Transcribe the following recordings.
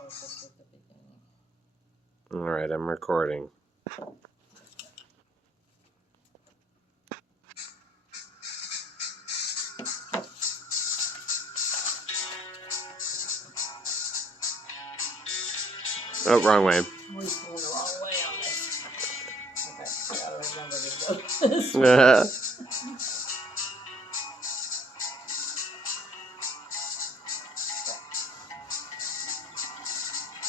focus at the beginning. Alright, I'm recording. Oh, wrong way. We're going the wrong way on this. Okay, I gotta remember to go this way.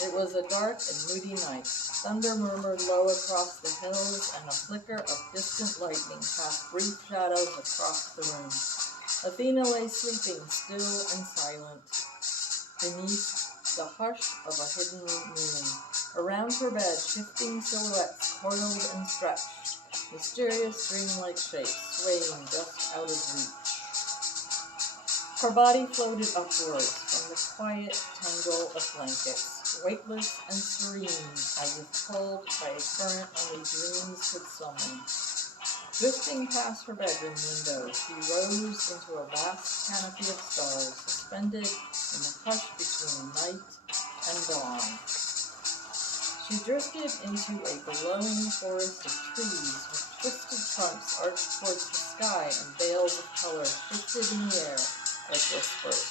It was a dark and moody night. Thunder murmured low across the hills, and a flicker of distant lightning cast brief shadows across the room. Athena lay sleeping, still and silent, beneath the hush of a hidden moon. Around her bed, shifting silhouettes coiled and stretched, mysterious dreamlike shapes swaying just out of reach. Her body floated upwards from the quiet tangle of blankets, weightless and serene, as if pulled by a current only dreams could summon. Drifting past her bedroom window, she rose into a vast canopy of stars, suspended in the hush between night and dawn. She drifted into a glowing forest of trees with twisted trunks arched towards the sky, and veils of color shifted in the air like whispers.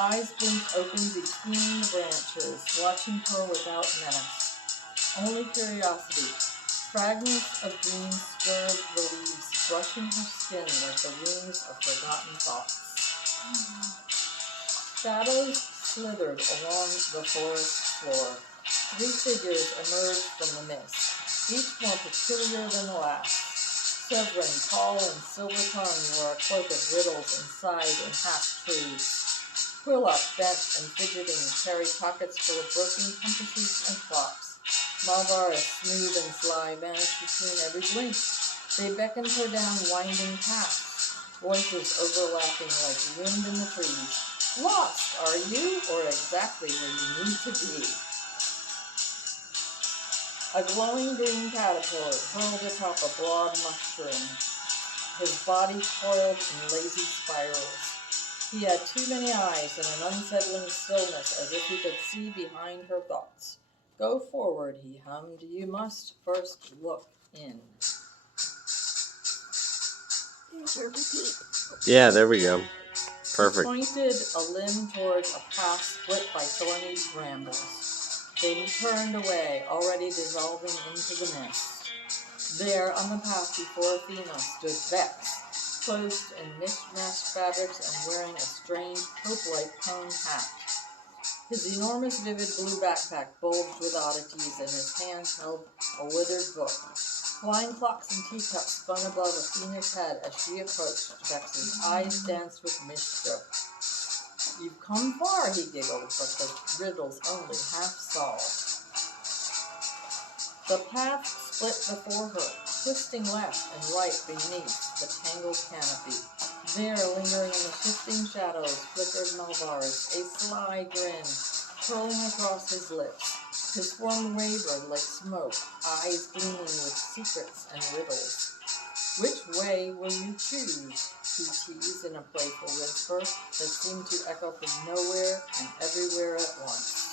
Eyes blinked open between the branches, watching her without menace. Only curiosity. Fragments of dreams stirred the leaves, brushing her skin like the wings of forgotten thoughts. Shadows slithered along the forest floor. 3 figures emerged from the mist, each more peculiar than the last. Severin, tall and silver-tongued, wore a cloak of riddles and sighed in half-truths. Quillock, bent and fidgeting, carried pockets full of broken compasses and clocks. Malvaris, smooth and sly, vanished between every blink. They beckoned her down winding paths, voices overlapping like wind in the trees. Lost, are you, or exactly where you need to be? A glowing green caterpillar curled atop a broad mushroom, his body coiled in lazy spirals. He had too many eyes and an unsettling stillness, as if he could see behind her thoughts. Go forward, he hummed. You must first look in. There's your repeat. Yeah, there we go. Perfect. He pointed a limb towards a path split by thorny brambles. They turned away, already dissolving into the mist. There, on the path before Athena, stood Vex, clothed in mishmashed fabrics and wearing a strange pope-like cone hat. His enormous, vivid blue backpack bulged with oddities, and his hands held a withered book. Flying clocks and teacups spun above Athena's head as she approached. Vex's eyes danced with mischief. You've come far, he giggled, but the riddle's only half solved. The path split before her, twisting left and right beneath the tangled canopy. There, lingering in the shifting shadows, flickered Malvaris, a sly grin curling across his lips. His form wavered like smoke, eyes gleaming with secrets and riddles. Which way will you choose? He teased in a playful whisper that seemed to echo from nowhere and everywhere at once.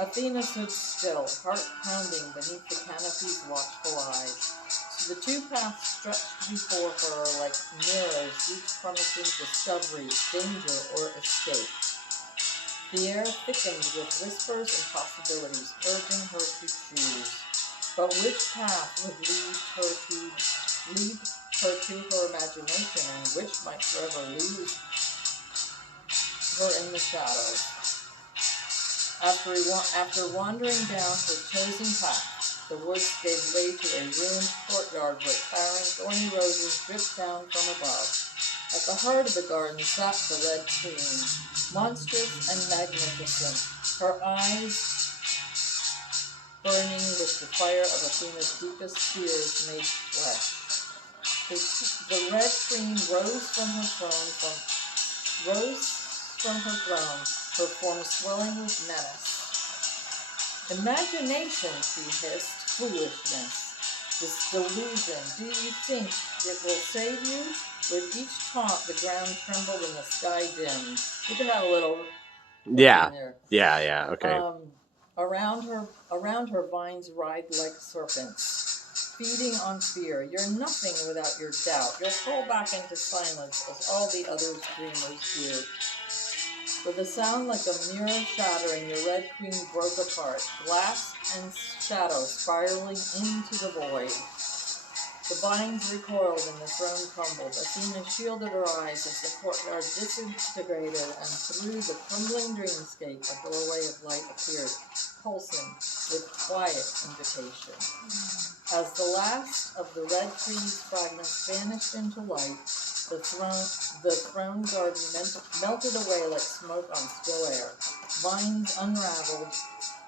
Athena stood still, heart pounding beneath the canopy's watchful eyes. The 2 paths stretched before her like mirrors, each promising discovery, danger, or escape. The air thickened with whispers and possibilities, urging her to choose. But which path would lead her to her imagination, and which might forever lose her in the shadows? After wandering down her chosen path, the woods gave way to a ruined courtyard where towering thorny roses dripped down from above. At the heart of the garden sat the Red Queen, monstrous and magnificent, her eyes burning with the fire of Athena's deepest fears made flesh. The Red Queen rose from her throne, her form swelling with menace. Imagination, she hissed, foolishness, this delusion. Do you think it will save you? With each taunt, the ground trembled and the sky dimmed. You could have a little Yeah. There. Yeah. Okay. Around her vines writhe like serpents, feeding on fear. You're nothing without your doubt. You'll fall back into silence as all the other dreamers do. With a sound like a mirror shattering, your red queen broke apart, glass and shadow spiraling into the void. The vines recoiled and the throne crumbled. Athena shielded her eyes as the courtyard disintegrated, and through the crumbling dreamscape a doorway of light appeared, pulsing with quiet invitation. As the last of the red tree's fragments vanished into light, the throne garden melted away like smoke on still air. Vines unraveled,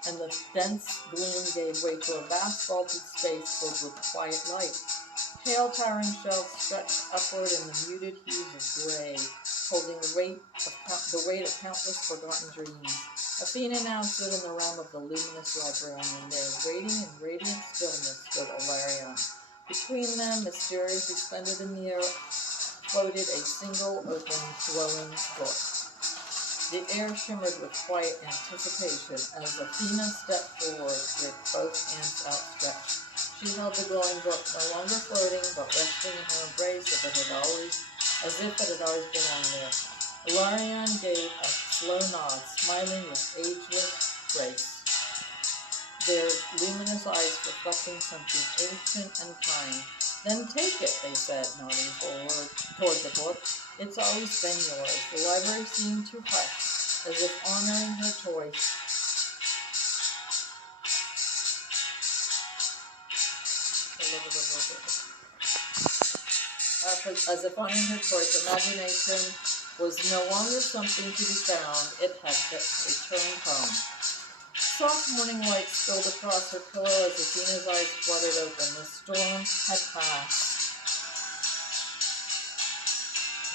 and the dense gloom gave way to a vast vaulted space filled with quiet light. Pale towering shelves stretched upward in the muted hues of gray, holding the weight of countless forgotten dreams. Athena now stood in the realm of the luminous library, and there, waiting in radiant stillness, stood Ilarion. Between them, mysterious, suspended in the air, floated a single open, glowing book. The air shimmered with quiet anticipation as Athena stepped forward with both hands outstretched. She held the glowing book, no longer floating, but resting in her embrace as if it had always belonged there. Ilarion gave a slow nod, smiling with ageless grace, their luminous eyes reflecting something ancient and kind. Then take it, they said, nodding forward toward the book. It's always been yours. The library seemed to hush, as if honoring her choice. As if honoring her choice, imagination was no longer something to be found. It had returned home. Soft morning light spilled across her pillow as Athena's eyes fluttered open. The storm had passed.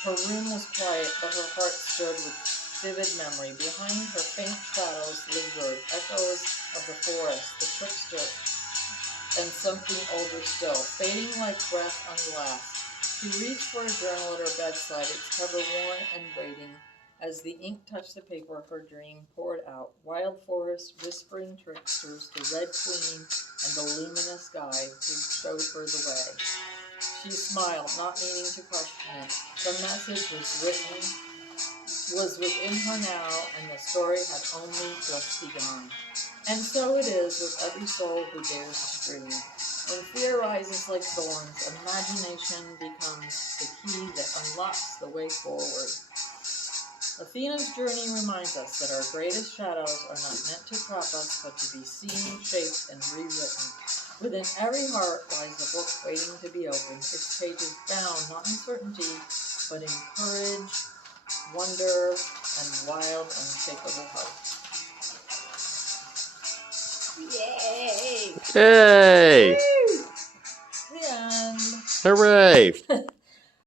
Her room was quiet, but her heart stirred with vivid memory. Behind her faint shadows lingered echoes of the forest, the trickster, and something older still, fading like breath on glass. She reached for a journal at her bedside, its cover worn and waiting. As the ink touched the paper, her dream poured out. Wild forest, whispering tricksters, the red queen, and the luminous guide who showed her the way. She smiled, not needing to question it. The message was within her now, and the story had only just begun. And so it is with every soul who dares to dream. When fear rises like thorns, imagination becomes the key that unlocks the way forward. Athena's journey reminds us that our greatest shadows are not meant to trap us, but to be seen, shaped, and rewritten. Within every heart lies a book waiting to be opened, its pages bound not in certainty, but in courage, wonder, and wild, unshakable hope. Yay! Yay! The end. Hooray!